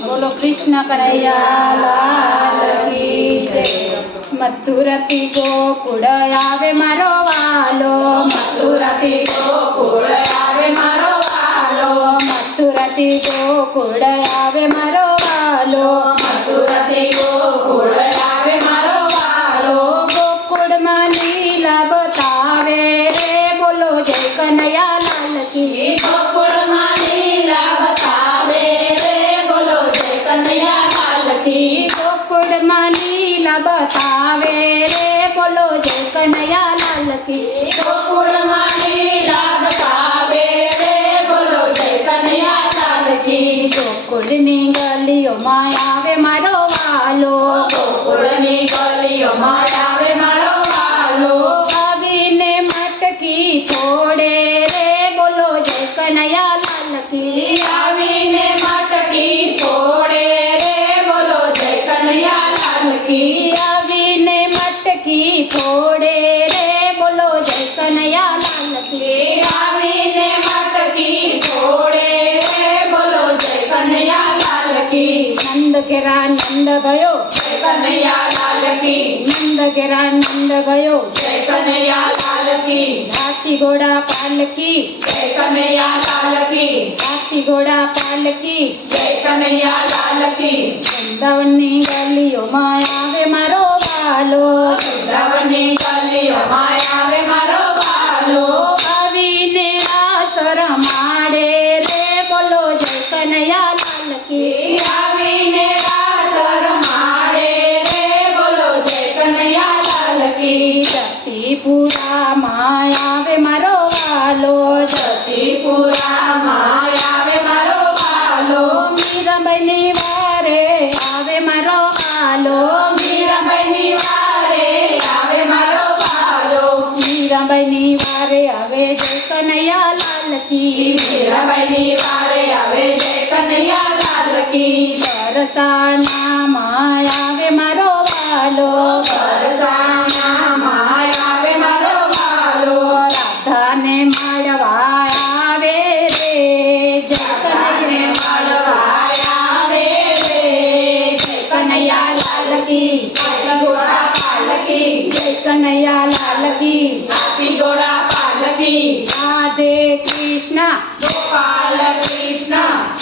बोलो कृष्ण कन्हैया लाल की जय। मथुराથી ગોકુળ આવે મારો વાલો, મથુરાથી ગોકુળ આવે મારો વાલો, મથુરાથી ગોકુળ આવે મારો વાલો, મથુરાથી ગોકુળ આવે મારો વાલો। ગોકુળમાં લીલા બતાવે રે, બોલો જય કનૈયા લાલ કી। ગોકુળમાં લીલા બતાવે રે, બોલો જય કનૈયા લાલ કી। ગોકુળમાં લીલા બતાવે રે, બોલો જય કનૈયા લાલ કી। ગોકુળમાં લીલા બતાવે રે, બોલો જય કનૈયા લાલ કી। ગોકુળની ગલીઓમાં આવે મારો વાલો, ગોકુળની ગલીઓમાં આવે મારો વાલો। આવીને મટકી છોડે રે, બોલો જય કનૈયા લાલ કી। આવીને મટકી છોડે રે, બોલો જય કનૈયા લાલ કી। આવીને મટકી છોડે રે, બોલો જય કનૈયા લાલ કી। આવીને મટકી છોડે રે, બોલો જય કનૈયા લાલ કી। નંદ ઘેરા નંદ ગયો, જય કનૈયા લાલ કી। નંદ ઘેરા નંદ ગયો, જય કનૈયા લાલ કી। હાથી ઘોડા પાલકી, જય કનૈયા લાલ કી। હાથી ઘોડા પાલકી, જય કનૈયા લાલ કી। વૃંદાવનની ગલીઓમાં આવે મારો વાલો, વૃંદાવનની ગલીઓમાં આવે મારો વાલો। આવીને રાસ રમાડે રે, બોલો જય કનૈયા લાલ કી। આવીને રાસ રમાડે રે, બોલો જય કનૈયા લાલ કી। જતીપુરામાં આવે મારો વાલો, જતીપુરામાં આવે મારો વાલો। મીરાબાઈની વારે આવે મારો વાલો, મીરાબાઈની વારે આવે મારો વાલો। મીરાબાઈની વારે આવે જય કનૈયા લાલ કી। મીરાબાઈની વારે આવે જય કનૈયા લાલ કી। બરસાનામાં આવે મારો વાલો, બરસાનામાં આવે મારો વાલો। રાધાને મળવા આવે રે, જય કનૈયા મળવા આવે રે, જય કનૈયા લાલ કી। હાથી ઘોડા પાલકી, જય કનૈયા લાલ કી। હાથી ઘોડા પાલકી। રાધે કૃષ્ણ ગોપાલ કૃષ્ણ,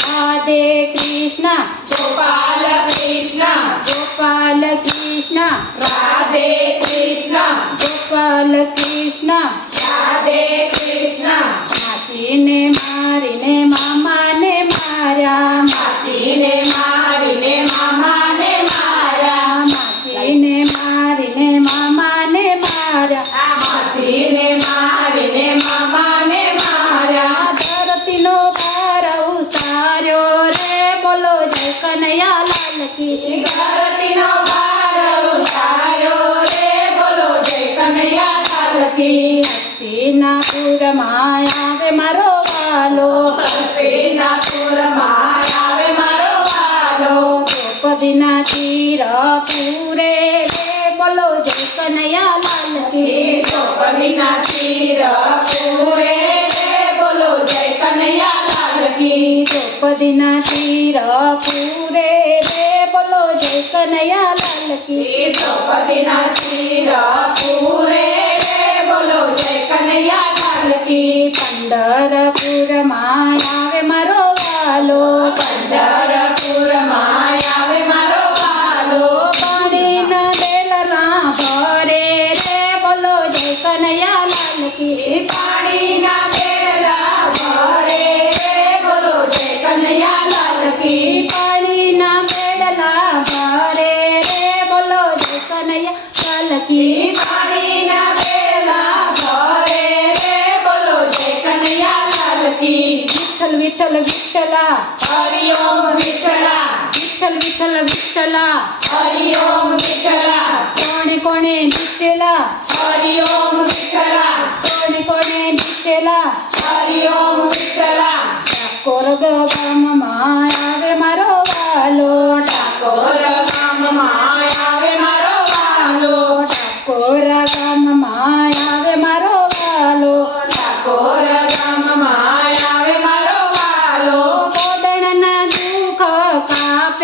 રાધે કૃષ્ણ ગોપાલ કૃષ્ણ, ગોપાલ કૃષ્ણ રાધે કૃષ્ણ, ગોપાલ કૃષ્ણ રાધે કૃષ્ણ। માસીને મારીને મામાને માર્યા, માસીને મારીને મામાને માર્યા, માસીને મારીને મામાને માર્યા, માસીને મારીને મામાને માર્યા। ધરતીનો ભાર ઉતાર્યો રે, બોલો જય કનૈયા લાલ કી। ધરતીનો ભાર ઉતાર્યો રે, બોલો જય કનૈયા લાલ કી। હસ્તિનાપુરમાં આવે મારો વાલો, હસ્તિનાપુરમાં આવે મારો વાલો। દ્રૌપદીના તીર પૂરે રે, બોલો જય કનૈયા લાલ કી। દ્રૌપદીના તીર પૂરે રે, બોલો જય કનૈયા લાલ કી। દ્રૌપદીના તીર પૂરે રે, બોલો જય કનૈયા લાલ કી। દ્રૌપદીના તીર પૂરે રે, બોલો જય કનૈયા લાલ કી। પંઢરપુરમાં આવે મારો વાલો, પંઢરપુરમાં આવે મારો વાલો। પાણીના બેલરા ભરે રે, બોલો જય કનૈયા લાલ કી। પાણીના બેલરા ભરે રે, બોલો જય કનૈયા લાલ કી। પાણીના બેડલા ભરે રે, બોલો જય કનૈયા લાલ કી। પાણીના બેડલા ભરે રે, બોલો જય કનૈયા લાલ કી। વિઠ્ઠલ વિઠ્ઠલ વિઠ્ઠલા, હરિ ઓમ વિઠ્ઠલા, વિઠ્ઠલ વિઠ્ઠલ વિઠ્ઠલા, હરિ ઓમ વિઠ્ઠલા। કોણે કોણે જીતેલા, હરિ ઓમ વિઠ્ઠલા, કોણે કોણે જીતેલા, હરિ ઓમ વિઠ્ઠલા। ઠાકોર ગામમાં આવે મારો વાલો, ઠાકોર ગામમાં આવે મારો વાલો। ઠાકોર ગામમાં આવે મારો વાલો, ઠાકોર ગામમાં આવે મારો વાલો। કોદણના દુઃખ કાપ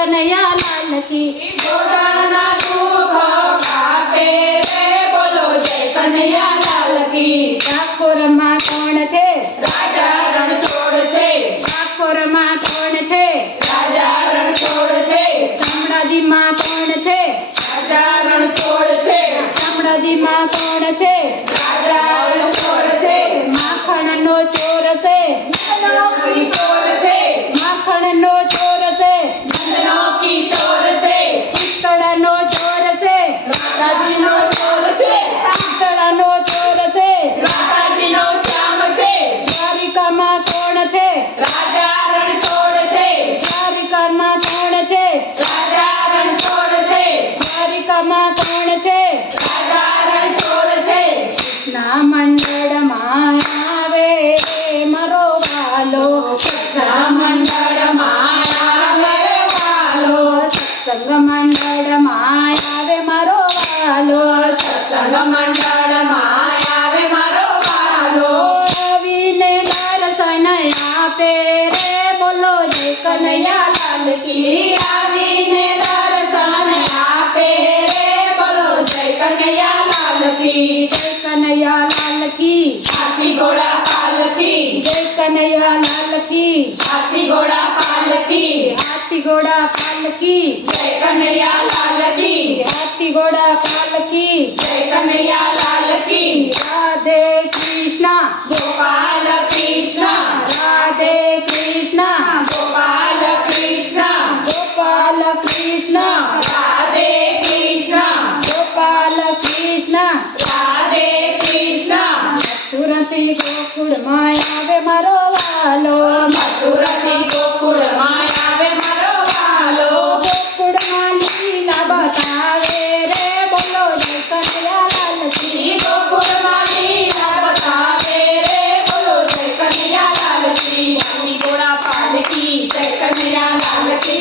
કનૈયા લાલ કી ગોરખના સુખ ગાતે રે બોલો જય કનૈયા લાલ કી ડાકોરમાં કોણ છે રાજા રણછોડ છે ડાકોરમાં કોણ છે રાજા રણછોડ છે ચામડાજીમાં કોણ છે રાજા રણછોડ છે ચામડાજીમાં કોણ છે રાજા રણછોડ છે માખણનો ચોર છે નંદનો કિશોર છે માખણનો ચોર છે નંદનો કિશોર છે પિત્તળનો ચોર છે રાધાજીનો ચોર છે પિત્તળનો ચોર છે રાધાજીનો શ્યામ છે દ્વારિકામાં કોણ છે રાજા રણછોડ છે દ્વારિકામાં કોણ છે રાજા રણછોડ છે દ્વારિકામાં કોણ છે રાજા રણછોડ છે ના મંડળમાં આવે મારો વાલો સત્સંગ મંડળમાં આવે વાલો સત્સંગ મંડળમાં આવે મારો વાલો સત્સંગ મંડળમાં આવે મારો વાલો આવીને દર્શન આપે રે બોલો જય કનૈયા લાલ કી આવીને દર્શન આપે રે બોલો જય કનૈયા લાલ કી જય કનૈયા લાલ કી હાથી ઘોડા પાલકી જય કનૈયા લાલ કી હાથી ઘોડા પાલકી હાથી ઘોડા પાલકી જય કનૈયા લાલ કી હાથી ઘોડા પાલકી જય કનૈયા લાલ કી રાધે કૃષ્ણ ગોપાલ કૃષ્ણ રાધે કૃષ્ણ ગોપાલ કૃષ્ણ ગોપાલ કૃષ્ણ રાધે કૃષ્ણ ગોપાલ કૃષ્ણ રાધે કૃષ્ણ સુરતી ગોકુળમાં આવે મારો વાલો મથુરાથી ગોકુળમાં આવે મારો વાલો ગોકુળમાં લીલા બતાવે રે બોલો જય કનૈયા લાલ કી શ્રી ગોકુળમાં લીલા બતાવે રે બોલો જય કનૈયા લાલ કી હાથી ઘોડા પાલકી જય કનૈયા લાલ કી